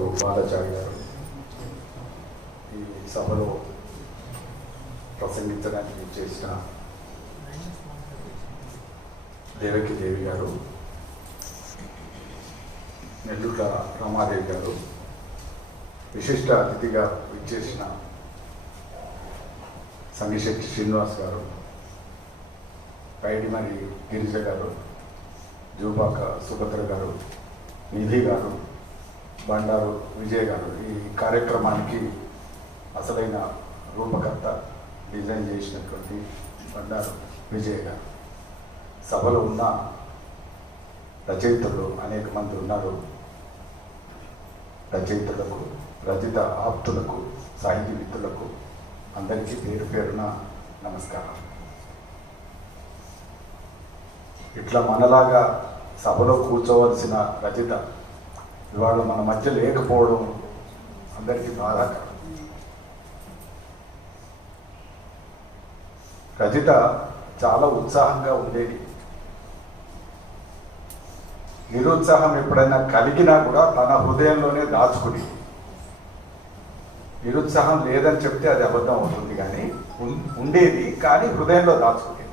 సోదరుడు బాలాచారి గారు ఈ సభలో ప్రసంగించడానికి చేసిన దేవకి దేవి గారు నెల్లూట్ల రమాదేవి గారు విశిష్ట అతిథిగా విచ్చేసిన సంగిశెట్టి శ్రీనివాస్ గారు పైడిమరి గిరిజ గారు జూబాక సుభద్ర గారు నిధి గారు బండారు విజయ్ గారు ఈ కార్యక్రమానికి అసలైన రూపకర్త డిజైన్ చేసినటువంటి బండారు విజయ్ గారు. సభలో ఉన్న రచయితలు అనేక మంది ఉన్నారు. రచయితలకు రచిత ఆప్తులకు సాహితీవిత్తులకు అందరికీ పేరు పేరున నమస్కారం. ఇట్లా మనలాగా సభలో కూర్చోవలసిన రచిత ఇవాళ మన మధ్య లేకపోవడం అందరికీ బాధాకరం రజిత చాలా ఉత్సాహంగా ఉండేది. నిరుత్సాహం ఎప్పుడైనా కలిగినా కూడా తన హృదయంలోనే దాచుకుని. నిరుత్సాహం లేదని చెప్తే అది అబద్ధం అవుతుంది కానీ ఉం- ఉండేది కానీ హృదయంలో దాచుకునేది.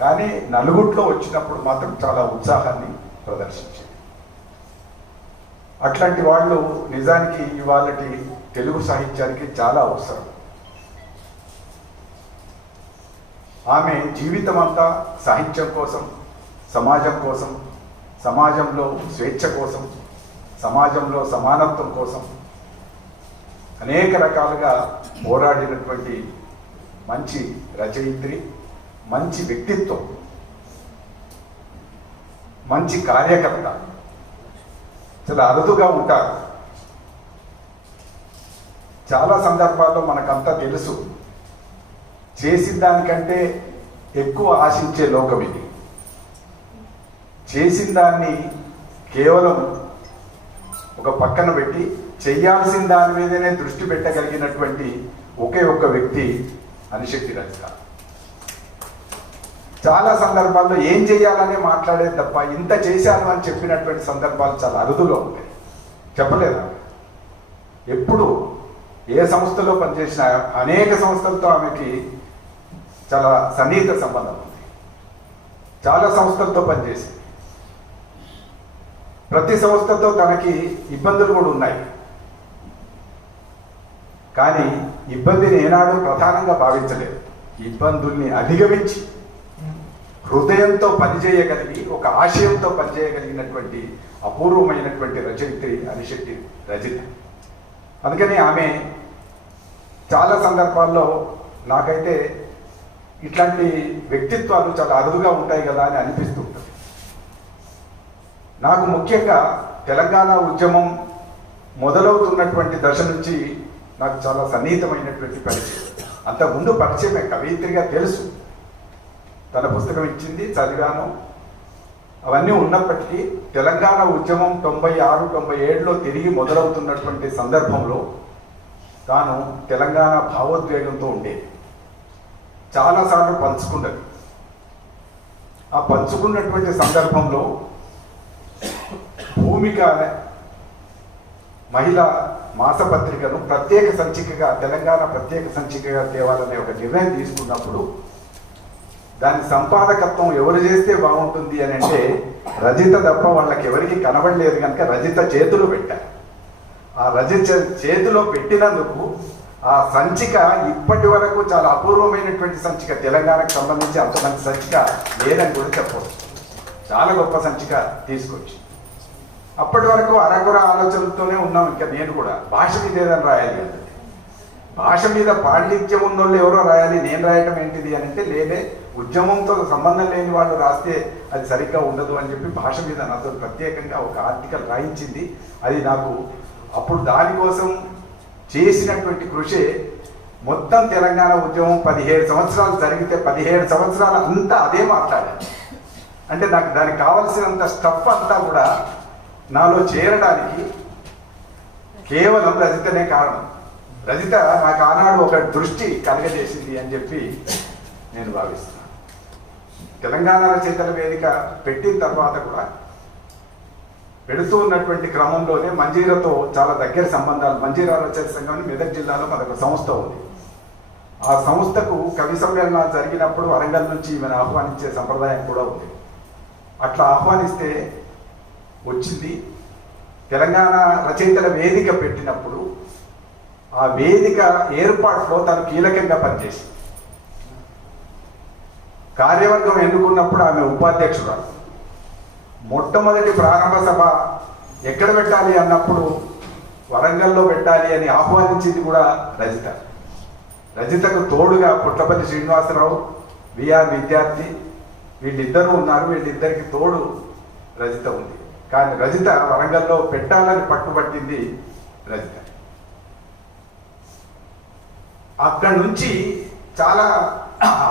కానీ నలుగుట్లో వచ్చినప్పుడు మాత్రం చాలా ఉత్సాహాన్ని ప్రదర్శించింది. అట్లాంటి వాళ్ళు నిజానికి ఇవాళటి తెలుగు సాహిత్యానికి చాలా అవసరం. ఆమె జీవితం అంతా సాహిత్యం కోసం సమాజం కోసం సమాజంలో స్వేచ్ఛ కోసం సమాజంలో సమానత్వం కోసం అనేక రకాలుగా పోరాడినటువంటి మంచి రచయిత్రి మంచి వ్యక్తిత్వం మంచి కార్యకర్త. చాలా అరుదుగా ఉంటారు. చాలా సందర్భాల్లో మనకంతా తెలుసు. చేసిన దానికంటే ఎక్కువ ఆశించే లోకం ఇది. చేసిన దాన్ని కేవలం ఒక పక్కన పెట్టి చేయాల్సిన దాని మీదనే దృష్టి పెట్టగలిగినటువంటి ఒకే ఒక్క వ్యక్తి అనిశక్తి రచిత చాలా సందర్భాల్లో ఏం చేయాలనే మాట్లాడేది తప్ప ఇంత చేశాను అని చెప్పినటువంటి సందర్భాలు చాలా అరుదుగా ఉంటాయి చెప్పలేదా? ఎప్పుడు ఏ సంస్థలో పనిచేసిన అనేక సంస్థలతో ఆమెకి చాలా సన్నిహిత సంబంధం ఉంది. చాలా సంస్థలతో పనిచేసింది. ప్రతి సంస్థతో తనకి ఇబ్బందులు కూడా ఉన్నాయి. కానీ ఇబ్బందిని ఏనాడు ప్రధానంగా భావించలేదు. ఇబ్బందుల్ని అధిగమించి హృదయంతో పనిచేయగలిగి ఒక ఆశయంతో పనిచేయగలిగినటువంటి అపూర్వమైనటువంటి రచయిత్రి అనిశెట్టి రజిత. అందుకని ఆమె చాలా సందర్భాల్లో నాకైతే ఇట్లాంటి వ్యక్తిత్వాలు చాలా అరుదుగా ఉంటాయి కదా అని అనిపిస్తూ ఉంటుంది. నాకు ముఖ్యంగా తెలంగాణ ఉద్యమం మొదలవుతున్నటువంటి దశ నుంచి నాకు చాలా సన్నిహితమైనటువంటి పరిచయం. అంతకుముందు పరిచయమే కవయిత్రిగా తెలుసు. తన పుస్తకం ఇచ్చింది చదివాను. అవన్నీ ఉన్నప్పటికీ తెలంగాణ ఉద్యమం తొంభై ఆరు తొంభై ఏడులో తిరిగి మొదలవుతున్నటువంటి సందర్భంలో తాను తెలంగాణ భావోద్వేగంతో ఉండేది చాలాసార్లు పంచుకున్నది. ఆ పంచుకున్నటువంటి సందర్భంలో భూమిక మహిళ మహిళా మాసపత్రికను ప్రత్యేక సంచికగా తెలంగాణ ప్రత్యేక సంచికగా తేవాలనే ఒక నిర్ణయం తీసుకున్నప్పుడు దాని సంపాదకత్వం ఎవరు చేస్తే బాగుంటుంది అని అంటే రజిత తప్ప వాళ్ళకి ఎవరికి కనబడలేదు కనుక రజిత చేతులు పెట్టారు ఆ రజిత చేతిలో పెట్టినందుకు ఆ సంచిక ఇప్పటి వరకు చాలా అపూర్వమైనటువంటి సంచిక. తెలంగాణకు సంబంధించి అంత మంచి సంచిక లేదని కూడా చెప్పవచ్చు చాలా గొప్ప సంచిక తీసుకొచ్చి. అప్పటి వరకు అరగుర ఆలోచనలతోనే ఉన్నాం ఇంకా నేను కూడా. భాష మీద ఏదని రాయాలి అంటే. భాష మీద పాండిత్యం ఉన్నోళ్ళు ఎవరో రాయాలి నేను రాయటం ఏంటిది అని అంటే లేదే. ఉద్యమంతో సంబంధం లేని వాళ్ళు రాస్తే అది సరిగ్గా ఉండదు అని చెప్పి భాష మీద నాతో ప్రత్యేకంగా ఒక ఆర్టికల్ రాయించింది. అది నాకు అప్పుడు దానికోసం చేసినటువంటి కృషి మొత్తం తెలంగాణ ఉద్యమం పదిహేడు సంవత్సరాలు జరిగితే పదిహేడు సంవత్సరాలు అంతా అదే మాట్లాడాను అంటే నాకు దానికి కావలసినంత స్టఫ్ అంతా కూడా నాలో చేరడానికి కేవలం రజితనే కారణం. రజిత నాకు ఆనాడు ఒక దృష్టి కలగజేసింది అని చెప్పి నేను భావిస్తున్నాను తెలంగాణ రచయితల వేదిక పెట్టిన తర్వాత కూడా పెడుతూ ఉన్నటువంటి క్రమంలోనే మంజీరాతో చాలా దగ్గర సంబంధాలు మంజీరా రచయిత సంఘం మెదక్ జిల్లాలో మనకు సంస్థ ఉంది. ఆ సంస్థకు కవి సమ్మేళన జరిగినప్పుడు వరంగల్ నుంచి ఈమెను ఆహ్వానించే సంప్రదాయం కూడా ఉంది. అట్లా ఆహ్వానిస్తే వచ్చింది. తెలంగాణ రచయితల వేదిక పెట్టినప్పుడు ఆ వేదిక ఏర్పాటులో తను కీలకంగా పనిచేసింది. కార్యవర్గం ఎన్నుకున్నప్పుడు ఆమె ఉపాధ్యక్షురాలు. మొట్టమొదటి ప్రారంభ సభ ఎక్కడ పెట్టాలి అన్నప్పుడు వరంగల్లో పెట్టాలి అని ఆహ్వానించింది కూడా రజిత. రజితకు తోడుగా పుట్టపల్లి శ్రీనివాసరావు విఆర్ విద్యార్థి వీళ్ళిద్దరూ ఉన్నారు వీళ్ళిద్దరికి తోడు రజిత ఉంది. కానీ రజిత వరంగల్లో పెట్టాలని పట్టుబట్టింది రజిత. అక్కడి నుంచి చాలా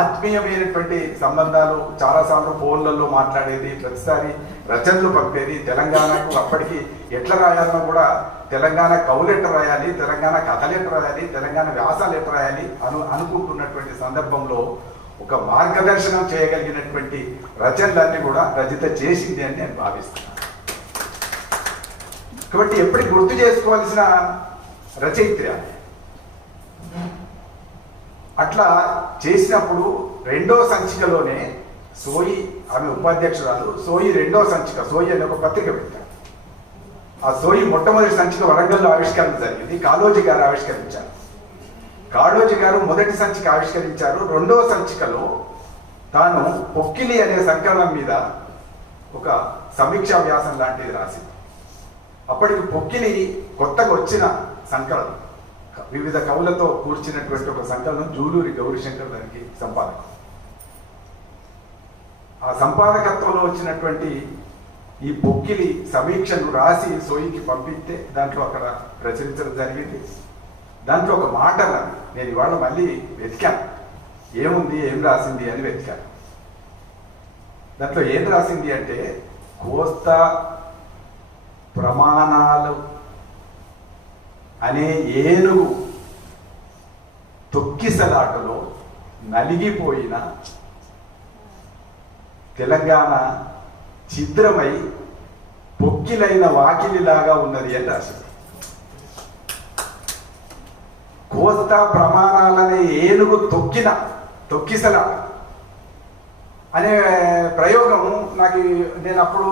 ఆత్మీయమైనటువంటి సంబంధాలు చాలాసార్లు ఫోన్లలో మాట్లాడేది ప్రతిసారి రచనలు పంపేది తెలంగాణకు అప్పటికి ఎట్లా రాయాలన్నా కూడా తెలంగాణ కవులు ఎట్లా రాయాలి తెలంగాణ కథలు ఎట్లా రాయాలి తెలంగాణ వ్యాసాలు ఎట్లా రాయాలి అను అనుకుంటున్నటువంటి సందర్భంలో ఒక మార్గదర్శనం చేయగలిగినటువంటి రచనలన్నీ కూడా రచిత చేసింది అని నేను భావిస్తున్నాను. కాబట్టి ఎప్పటికి గుర్తు చేసుకోవాల్సిన రచయిత్రి అట్లా చేసినప్పుడు రెండో సంచికలోనే సోయి ఆమె ఉపాధ్యక్షురాలు సోయి రెండో సంచిక సోయి అనే ఒక పత్రిక పెట్టారు. ఆ సోయి మొట్టమొదటి సంచిక వరంగల్లో ఆవిష్కరణ జరిగింది కాళోజీ గారు ఆవిష్కరించారు. కాళోజీ గారు మొదటి సంచిక ఆవిష్కరించారు రెండో సంచికలో తాను పొక్కిలి అనే సంకలనం మీద ఒక సమీక్షా వ్యాసం లాంటిది రాసింది. అప్పటికి పొక్కిలి కొత్తగా వచ్చిన సంకలనం. వివిధ కవులతో కూర్చినటువంటి ఒక సంకలనం జూలూరి గౌరీశంకర్ దానికి సంపాదకం. ఆ సంపాదకత్వంలో వచ్చినటువంటి ఈ బొక్కిలి సమీక్షను రాసి సోయికి పంపిస్తే దాంట్లో అక్కడ ప్రచురించడం జరిగింది. దాంట్లో ఒక మాట నేను ఇవాళ మళ్ళీ వెతికాను. ఏముంది ఏం రాసింది అని వెతికాను. దాంట్లో ఏం రాసింది అంటే కోస్తా ప్రమాణాలు అనే ఏనుగు తొక్కిసలాటలో నలిగిపోయిన తెలంగాణ ఛిద్రమై పొక్కిలైన వాకిలిలాగా ఉన్నది అని రాసింది కోస్తా ప్రమాణాలనే ఏనుగు తొక్కిన తొక్కిసలాట అనే ప్రయోగం నాకు నేను అప్పుడు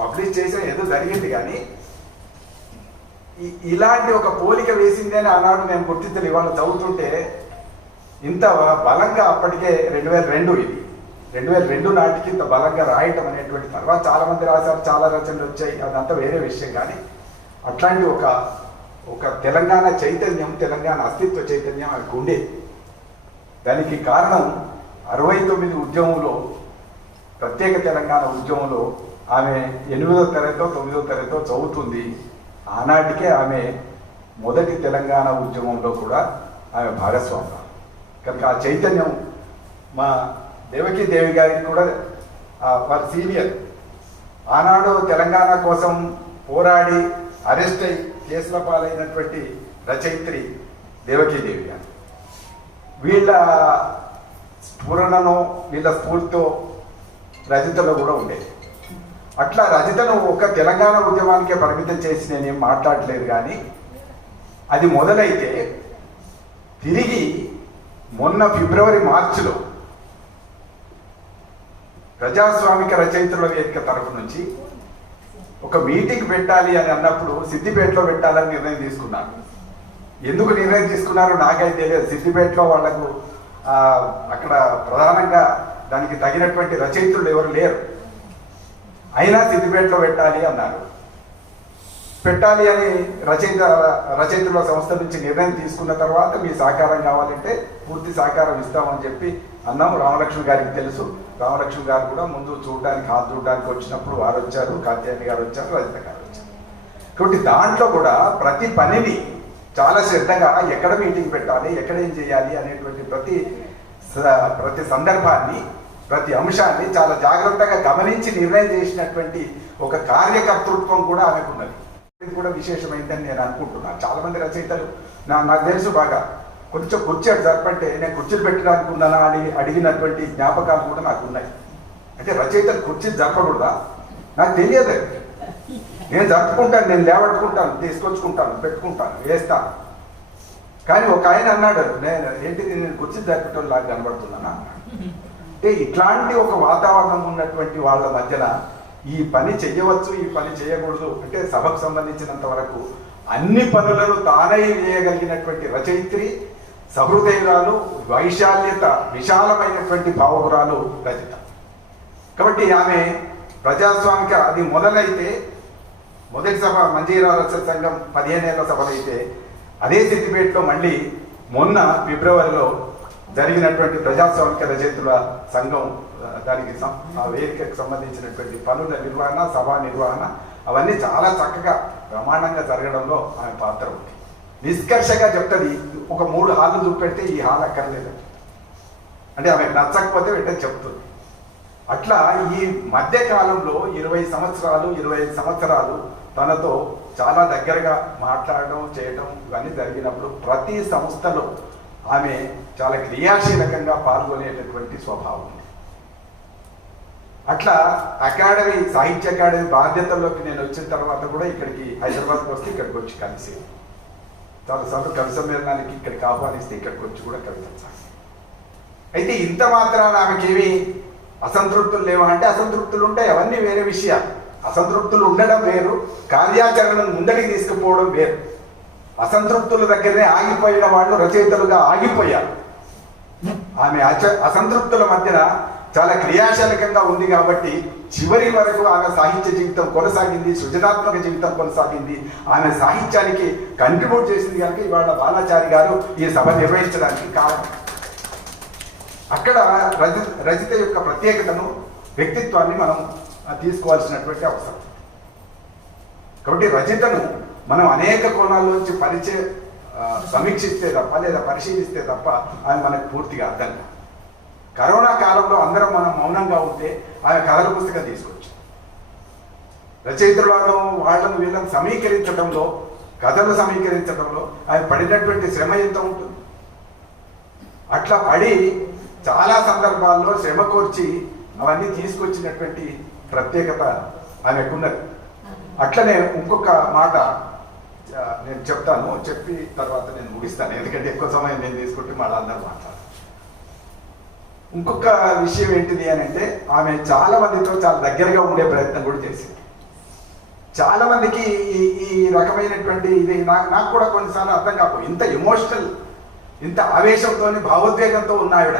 పబ్లిష్ చేసిన ఏదో జరిగింది కానీ ఇలాంటి ఒక పోలిక వేసిందే అని ఆనాడు నేను గుర్తించలేదు ఇవాళ చదువుతుంటే ఇంత బలంగా అప్పటికే రెండు వేల రెండు ఇది. రెండు వేల రెండు నాటికి ఇంత బలంగా రాయటం అనేటువంటి తర్వాత చాలా మంది రాశారు చాలా రచనలు వచ్చాయి. అదంతా వేరే విషయం కానీ అట్లాంటి ఒక ఒక తెలంగాణ చైతన్యం తెలంగాణ అస్తిత్వ చైతన్యం ఆమెకు ఉండేది. దానికి కారణం అరవై తొమ్మిది ఉద్యమంలో ప్రత్యేక తెలంగాణ ఉద్యమంలో ఆమె ఎనిమిదో తరగతో తొమ్మిదో తరగతో చదువుతుంది. ఆనాటికే ఆమె మొదటి తెలంగాణ ఉద్యమంలో కూడా ఆమె భాగస్వామి. కనుక ఆ చైతన్యం మా దేవకీ దేవి గారికి కూడా వారి సీనియర్ ఆనాడు తెలంగాణ కోసం పోరాడి అరెస్ట్ అయి కేసుల పాలైనటువంటి రచయిత్రి దేవకీ దేవి గారు. వీళ్ళ స్ఫురణను వీళ్ళ స్ఫూర్తితో రజితలో కూడా ఉండేది. అట్లా రజితను ఒక తెలంగాణ ఉద్యమానికే పరిమితం చేసి నేనేం మాట్లాడలేదు కానీ అది మొదలైతే తిరిగి మొన్న ఫిబ్రవరి మార్చిలో ప్రజాస్వామిక రచయితల వేదిక తరపు నుంచి ఒక మీటింగ్ పెట్టాలి అని అన్నప్పుడు సిద్దిపేటలో పెట్టాలని నిర్ణయం తీసుకున్నాను ఎందుకు నిర్ణయం తీసుకున్నారో నాకైతే తెలియదు. సిద్దిపేటలో వాళ్ళకు అక్కడ ప్రధానంగా దానికి తగినటువంటి రచయితలు ఎవరు లేరు. అయినా సిద్దిపేటలో పెట్టాలి అన్నారు. పెట్టాలి అని రచయిత రచయితల సంస్థ నుంచి నిర్ణయం తీసుకున్న తర్వాత మీ సహకారం కావాలంటే పూర్తి సహకారం ఇస్తామని చెప్పి అన్నాం రామలక్ష్మి గారికి తెలుసు. రామలక్ష్మి గారు కూడా ముందు చూడడానికి హాల్ చూడడానికి వచ్చినప్పుడు వారు వచ్చారు. కాత్యాయని గారు వచ్చారు రచయిత గారు వచ్చారు. కాబట్టి దాంట్లో కూడా ప్రతి పనిని చాలా శ్రద్ధగా ఎక్కడ మీటింగ్ పెట్టాలి ఎక్కడ ఏం చేయాలి అనేటువంటి ప్రతి స- ప్రతి సందర్భాన్ని ప్రతి అంశాన్ని చాలా జాగ్రత్తగా గమనించి నిర్ణయం చేసినటువంటి ఒక కార్యకర్తృత్వం కూడా ఆమెకున్నది ఇది కూడా విశేషమైందని నేను అనుకుంటున్నాను చాలా మంది రచయితలు నా నాకు తెలుసు బాగా. కొంచెం కుర్చీ జరపంటే నేను కుర్చీలు పెట్టడానికి ఉన్నానా అని అడిగినటువంటి జ్ఞాపకాలు కూడా నాకు ఉన్నాయి. అంటే రచయితలు కుర్చీ జరపకూడదా? నాకు తెలియదు. నేను జరుపుకుంటాను నేను లేవట్టుకుంటాను తీసుకొచ్చుకుంటాను పెట్టుకుంటాను వేస్తాను. కానీ ఒక ఆయన అన్నాడు నేను ఏంటిది నేను కుర్చీ జరపటం లాగా కనబడుతున్నానా? అన్నాడు అంటే ఇట్లాంటి ఒక వాతావరణం ఉన్నటువంటి వాళ్ళ మధ్యన ఈ పని చెయ్యవచ్చు ఈ పని చేయకూడదు అంటే సభకు సంబంధించినంత వరకు అన్ని పనులను తానై చేయగలిగినటువంటి రచయిత్రి సహృదయురాలు వైశాల్యత విశాలమైనటువంటి భావకురాలు రచిత. కాబట్టి ఆమె ప్రజాస్వామిక అది మొదలైతే మొదటి సభ మంజీరా రచన సంఘం పదిహేనేళ్ళ సభలైతే అదే సిద్దిపేటలో మళ్ళీ మొన్న ఫిబ్రవరిలో జరిగినటువంటి ప్రజాస్వామిక రచయితల సంఘం దానికి సం- ఆ వేదికకు సంబంధించినటువంటి పనుల నిర్వహణ సభా నిర్వహణ అవన్నీ చాలా చక్కగా బ్రహ్మాండంగా జరగడంలో ఆమె పాత్ర ఉంది. నిష్కర్షగా చెప్తుంది ఒక మూడు హాళ్ళు చూపెడితే ఈ హాల్ అక్కర్లేదు అంటే ఆమె నచ్చకపోతే వెంటనే చెప్తుంది. అట్లా ఈ మధ్య కాలంలో ఇరవై సంవత్సరాలు ఇరవై ఐదు సంవత్సరాలు తనతో చాలా దగ్గరగా మాట్లాడడం చేయడం ఇవన్నీ జరిగినప్పుడు ప్రతి సంస్థలో ఆమె చాలా క్రియాశీలకంగా పాల్గొనేటటువంటి స్వభావం ఉంది. అట్లా అకాడమీ సాహిత్య అకాడమీ బాధ్యతల్లోకి నేను వచ్చిన తర్వాత కూడా ఇక్కడికి హైదరాబాద్కి వస్తే ఇక్కడికి వచ్చి కలిసి చాలాసార్లు కవి సమ్మేళనానికి ఇక్కడికి ఆహ్వానిస్తే ఇక్కడికి వచ్చి కూడా కవితలు సాగి అయితే ఇంత మాత్రాన ఆమెకేమి అసంతృప్తులు లేవా? అంటే అసంతృప్తులు ఉంటాయి అవన్నీ వేరే విషయాలు. అసంతృప్తులు ఉండడం వేరు కార్యాచరణను ముందడికి తీసుకుపోవడం వేరు. అసంతృప్తుల దగ్గరనే ఆగిపోయిన వాళ్ళు రచయితలుగా ఆగిపోయారు. ఆమె అచ- అసంతృప్తుల మధ్యన చాలా క్రియాశీలకంగా ఉంది కాబట్టి చివరి వరకు ఆమె సాహిత్య జీవితం కొనసాగింది సృజనాత్మక జీవితం కొనసాగింది. ఆమె సాహిత్యానికి కంట్రిబ్యూట్ చేసింది కనుక ఇవాళ బాలాచారి గారు ఈ సభ నిర్వహించడానికి కారణం. అక్కడ రజి రచిత యొక్క ప్రత్యేకతను వ్యక్తిత్వాన్ని మనం తీసుకోవాల్సినటువంటి అవసరం. కాబట్టి రచితను మనం అనేక కోణాల్లోంచి పరిచయ సమీక్షిస్తే తప్ప లేదా పరిశీలిస్తే తప్ప అది మనకు పూర్తిగా అర్థం కాదు. కరోనా కాలంలో అందరం మనం మౌనంగా ఉంటే ఆయన కథల పుస్తకం తీసుకొచ్చు. రచయితలను వాళ్ళను వీళ్ళని సమీకరించడంలో కథలు సమీకరించడంలో ఆమె పడినటువంటి శ్రమ ఎంత ఉంటుంది? అట్లా పడి చాలా సందర్భాల్లో శ్రమ కోర్చి అవన్నీ తీసుకొచ్చినటువంటి ప్రత్యేకత ఆమెకున్నది అట్లనే ఇంకొక మాట నేను చెప్తాను చెప్పి తర్వాత నేను ముగిస్తాను. ఎందుకంటే ఎక్కువ సమయం నేను తీసుకుంటే మళ్ళీ అందరూ మాట్లాడతాను ఇంకొక విషయం ఏంటిది అని అంటే ఆమె చాలా మందితో చాలా దగ్గరగా ఉండే ప్రయత్నం కూడా చేసింది. చాలా మందికి ఈ ఈ రకమైనటువంటి ఇది నాకు నాకు కూడా కొన్నిసార్లు అర్థం కాకు ఇంత ఎమోషనల్ ఇంత ఆవేశంతో భావోద్వేగంతో ఉన్నావిడ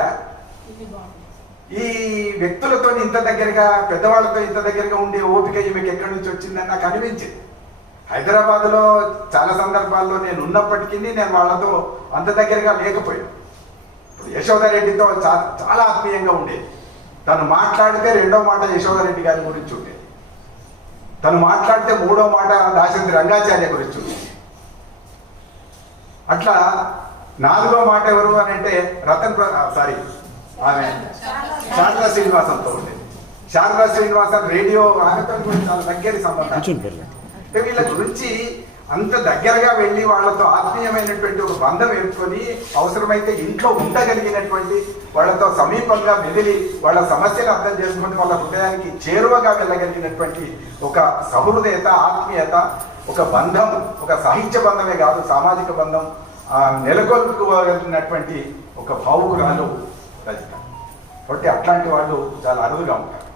ఈ వ్యక్తులతో ఇంత దగ్గరగా పెద్దవాళ్ళతో ఇంత దగ్గరగా ఉండే ఓపిక ఈమెకి ఎక్కడి నుంచి వచ్చిందని నాకు అనిపించింది. హైదరాబాద్లో చాలా సందర్భాల్లో నేను ఉన్నప్పటికీ నేను వాళ్ళతో అంత దగ్గరగా లేకపోయాను. యశోదారెడ్డితో చాలా చాలా ఆత్మీయంగా ఉండేది. తను మాట్లాడితే రెండో మాట యశోదారెడ్డి గారి గురించి ఉండేది. తను మాట్లాడితే మూడో మాట దాశరథి రంగాచార్య గురించి ఉండేది. అట్లా నాలుగో మాట ఎవరు అని అంటే రతన్ సారీ ఆమె శారదా శ్రీనివాసంతో ఉండేది. శారదా శ్రీనివాసన్ రేడియో ఆమెతో చాలా దగ్గర సంబంధం అంటే వీళ్ళ గురించి అంత దగ్గరగా వెళ్ళి వాళ్ళతో ఆత్మీయమైనటువంటి ఒక బంధం ఏర్పడి అవసరమైతే ఇంట్లో ఉండగలిగినటువంటి వాళ్ళతో సమీపంగా మెదిలి వాళ్ళ సమస్యలు అర్థం చేసుకుని వాళ్ళ హృదయానికి చేరువగా వెళ్ళగలిగినటువంటి ఒక సహృదయత ఆత్మీయత ఒక బంధం ఒక సాహిత్య బంధమే కాదు సామాజిక బంధం నెలకొల్పుకోగలిగినటువంటి ఒక భావుకురాలు రచిత కాబట్టి అట్లాంటి వాళ్ళు చాలా అరుదుగా ఉంటారు.